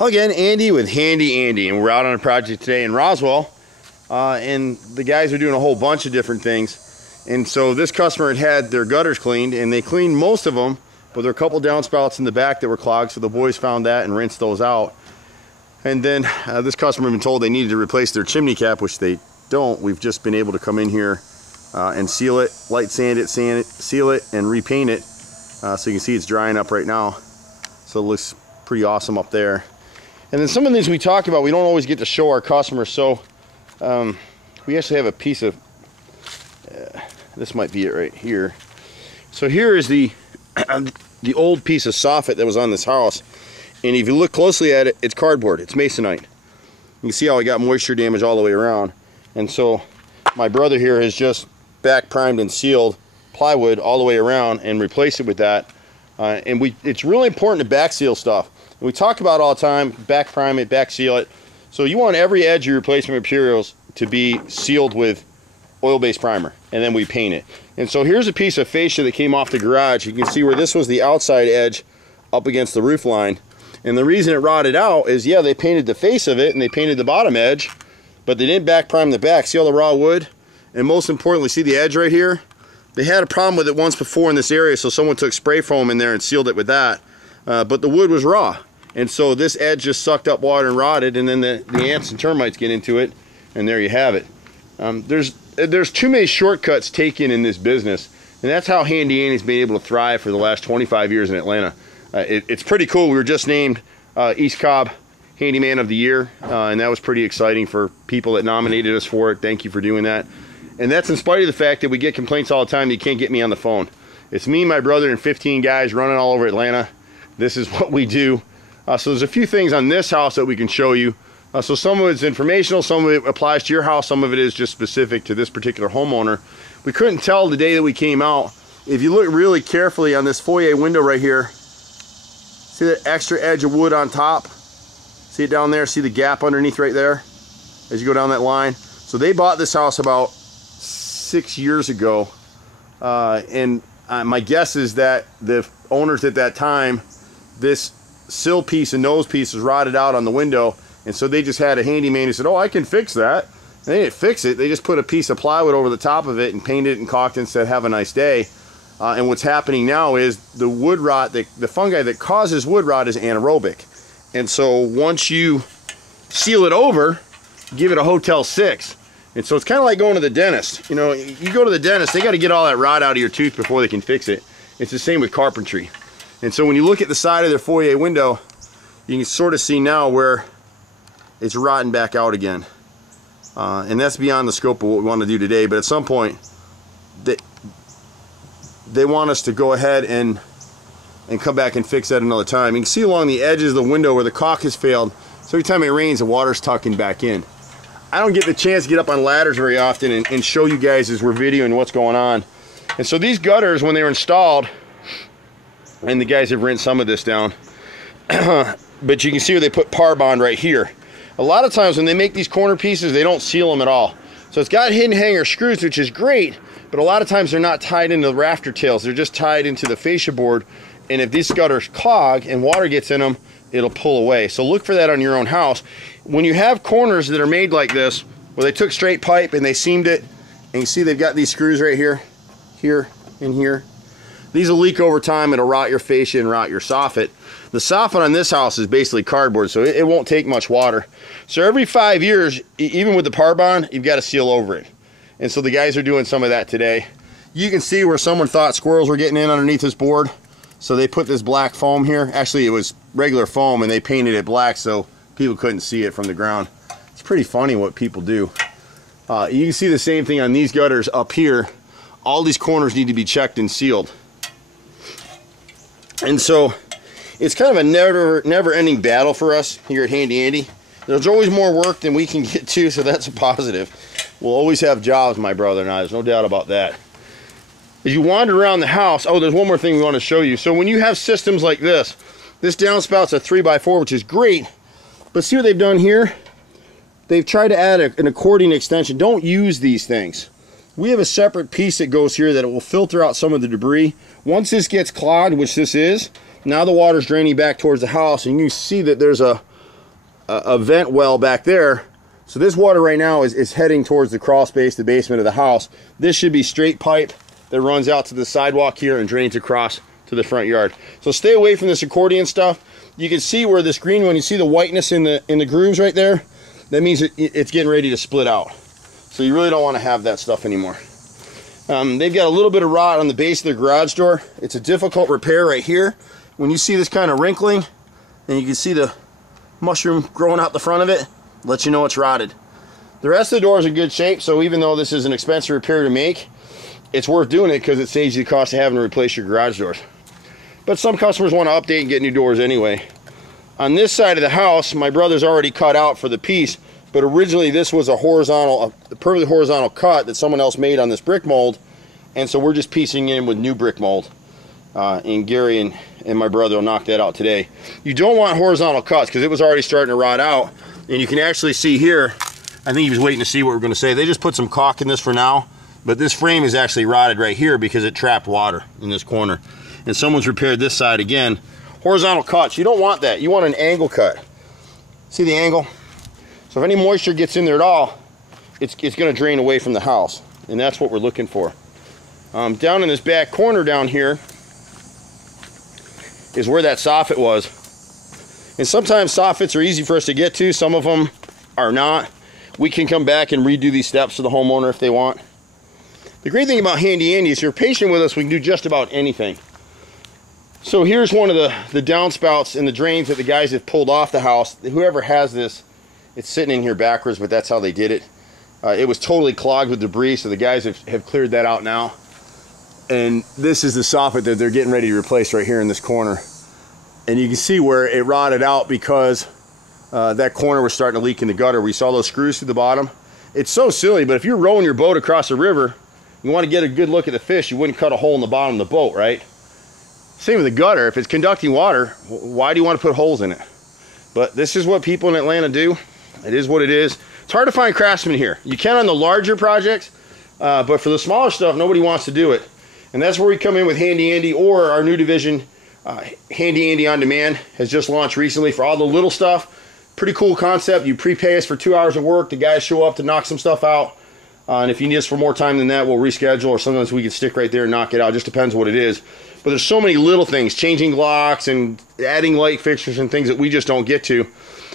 Again, Andy with Handy Andy, and we're out on a project today in Roswell, and the guys are doing a whole bunch of different things. And so this customer had their gutters cleaned, and they cleaned most of them, but there were a couple downspouts in the back that were clogged, so the boys found that and rinsed those out. And then this customer had been told they needed to replace their chimney cap, which they don't. We've just been able to come in here and seal it, light sand it, seal it, and repaint it. So you can see it's drying up right now. So it looks pretty awesome up there. And then some of the things we talk about, we don't always get to show our customers. So we actually have a piece of, this might be it right here. So here is the old piece of soffit that was on this house. And if you look closely at it, it's cardboard, it's masonite. You can see how it got moisture damage all the way around. And so my brother here has just back primed and sealed plywood all the way around and replaced it with that. It's really important to back seal stuff. And we talk about all the time, back prime it, back seal it. So you want every edge of your replacement materials to be sealed with oil-based primer, and then we paint it. And so here's a piece of fascia that came off the garage. You can see where this was the outside edge up against the roof line. And the reason it rotted out is, yeah, they painted the face of it and they painted the bottom edge, but they didn't back prime the back. See all the raw wood? And most importantly, see the edge right here? They had a problem with it once before in this area, so someone took spray foam in there and sealed it with that. But the wood was raw. And so this edge just sucked up water and rotted, and then the ants and termites get into it, and there you have it. There's too many shortcuts taken in this business, and that's how Handy Andy's been able to thrive for the last 25 years in Atlanta. It's pretty cool. We were just named East Cobb Handyman of the Year, and that was pretty exciting for people that nominated us for it. Thank you for doing that. And that's in spite of the fact that we get complaints all the time that you can't get me on the phone. It's me, my brother, and 15 guys running all over Atlanta. This is what we do. So there's a few things on this house that we can show you. So some of it's informational, some of it applies to your house, some of it is just specific to this particular homeowner. We couldn't tell the day that we came out. If you look really carefully on this foyer window right here, see that extra edge of wood on top? See it down there? See the gap underneath right there as you go down that line? So they bought this house about 6 years ago, and my guess is that the owners at that time, this sill piece and nose piece was rotted out on the window, and so they just had a handyman who said, oh, I can fix that. And they didn't fix it. They just put a piece of plywood over the top of it and painted it and caulked it and said, have a nice day. And what's happening now is the wood rot, the fungi that causes wood rot is anaerobic. And so once you seal it over, give it a Hotel 6. And so it's kind of like going to the dentist. You know, you go to the dentist, they got to get all that rot out of your tooth before they can fix it. It's the same with carpentry. And so when you look at the side of their foyer window, you can sort of see now where it's rotting back out again. And that's beyond the scope of what we want to do today. But at some point, they want us to go ahead and come back and fix that another time. You can see along the edges of the window where the caulk has failed. So every time it rains, the water's tucking back in. I don't get the chance to get up on ladders very often and show you guys as we're videoing what's going on. And so these gutters, when they were installed, and the guys have rinsed some of this down, but you can see where they put par bond right here. A lot of times when they make these corner pieces, they don't seal them at all. So it's got hidden hanger screws, which is great, but a lot of times they're not tied into the rafter tails. They're just tied into the fascia board, and if these gutters clog and water gets in them, it'll pull away. So look for that on your own house. When you have corners that are made like this, where they took straight pipe and they seamed it, and you see they've got these screws right here, here, and here. These will leak over time. It'll rot your fascia and rot your soffit. The soffit on this house is basically cardboard, so it won't take much water. So every 5 years, even with the par bond, you've got to seal over it. And so the guys are doing some of that today. You can see where someone thought squirrels were getting in underneath this board. So they put this black foam here. Actually, it was regular foam, and they painted it black so people couldn't see it from the ground. It's pretty funny what people do. You can see the same thing on these gutters up here. All these corners need to be checked and sealed. And so it's kind of a never-ending battle for us here at Handy Andy. There's always more work than we can get to, so that's a positive. We'll always have jobs, my brother and I. There's no doubt about that. As you wander around the house, oh, there's one more thing we want to show you. So when you have systems like this downspout's a 3x4, which is great, but see what they've done here? They've tried to add an accordion extension. Don't use these things. We have a separate piece that goes here that it will filter out some of the debris. Once this gets clogged, which this is, now the water's draining back towards the house, and you see that there's a a vent well back there. So this water right now is heading towards the crawl space, the basement of the house. This should be straight pipe that runs out to the sidewalk here and drains across to the front yard. So stay away from this accordion stuff. You can see where this green one, you see the whiteness in the grooves right there? That means it's getting ready to split out. So you really don't want to have that stuff anymore. They've got a little bit of rot on the base of their garage door. It's a difficult repair right here. When you see this kind of wrinkling, and you can see the mushroom growing out the front of it, lets you know it's rotted. The rest of the door is in good shape, so even though this is an expensive repair to make, it's worth doing it because it saves you the cost of having to replace your garage doors. But some customers want to update and get new doors anyway. On this side of the house, my brother's already cut out for the piece, but originally this was a perfectly horizontal cut that someone else made on this brick mold, and so we're just piecing in with new brick mold. And Gary and my brother will knock that out today. You don't want horizontal cuts because it was already starting to rot out, and you can actually see here, I think he was waiting to see what we're going to say. They just put some caulk in this for now, but this frame is actually rotted right here because it trapped water in this corner. And someone's repaired this side again. Horizontal cuts, you don't want that. You want an angle cut. See the angle? So if any moisture gets in there at all, it's going to drain away from the house, and that's what we're looking for. Down in this back corner down here is where that soffit was. And sometimes soffits are easy for us to get to, some of them are not. We can come back and redo these steps for the homeowner if they want. The great thing about Handy Andy is if you're patient with us, we can do just about anything. So here's one of the downspouts and the drains that the guys have pulled off the house. Whoever has this, it's sitting in here backwards, but that's how they did it. It was totally clogged with debris, so the guys have cleared that out now. And this is the soffit that they're getting ready to replace right here in this corner. And you can see where it rotted out because that corner was starting to leak in the gutter. We saw those screws through the bottom. It's so silly, but if you're rowing your boat across a river, you want to get a good look at the fish, you wouldn't cut a hole in the bottom of the boat, right? Same with the gutter. If it's conducting water, why do you want to put holes in it? But this is what people in Atlanta do. It is what it is. It's hard to find craftsmen here. You can on the larger projects, but for the smaller stuff, nobody wants to do it. And that's where we come in with Handy Andy, or our new division, Handy Andy On Demand, has just launched recently for all the little stuff. Pretty cool concept. You prepay us for 2 hours of work. The guys show up to knock some stuff out. And if you need us for more time than that, we'll reschedule, or sometimes we can stick right there and knock it out. It just depends what it is. But there's so many little things, changing locks and adding light fixtures and things that we just don't get to. You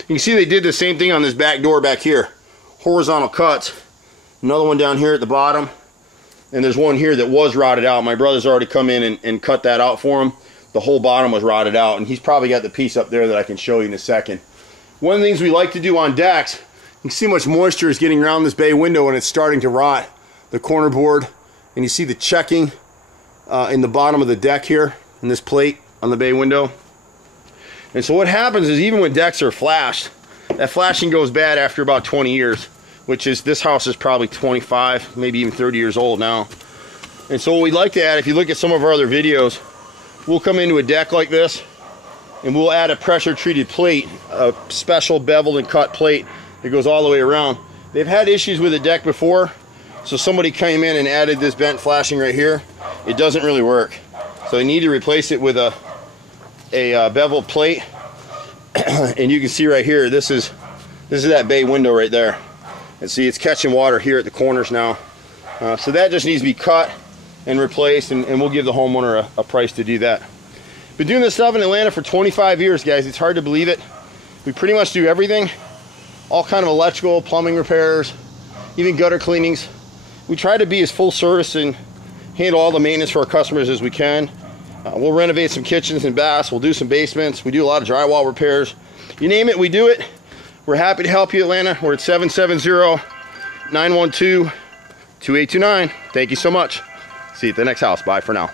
can see they did the same thing on this back door back here. Horizontal cuts. Another one down here at the bottom. And there's one here that was rotted out. My brother's already come in and cut that out for him. The whole bottom was rotted out, and he's probably got the piece up there that I can show you in a second. One of the things we like to do on decks, you can see how much moisture is getting around this bay window and it's starting to rot the corner board. And you see the checking in the bottom of the deck here, in this plate on the bay window. And so what happens is, even when decks are flashed, that flashing goes bad after about 20 years, which is, this house is probably 25, maybe even 30 years old now. And so what we'd like to add, if you look at some of our other videos, we'll come into a deck like this and we'll add a pressure treated plate, a special beveled and cut plate that goes all the way around. They've had issues with the deck before, so somebody came in and added this bent flashing right here. It doesn't really work, so they need to replace it with a beveled plate. And you can see right here, this is that bay window right there, and see it's catching water here at the corners now. So that just needs to be cut and replaced, and we'll give the homeowner a price to do that. Been doing this stuff in Atlanta for 25 years, guys. It's hard to believe it. We pretty much do everything, all kind of electrical, plumbing repairs, even gutter cleanings. We try to be as full service and handle all the maintenance for our customers as we can. We'll renovate some kitchens and baths. We'll do some basements. We do a lot of drywall repairs. You name it, we do it. We're happy to help you, Atlanta. We're at 770-912-2829. Thank you so much. See you at the next house. Bye for now.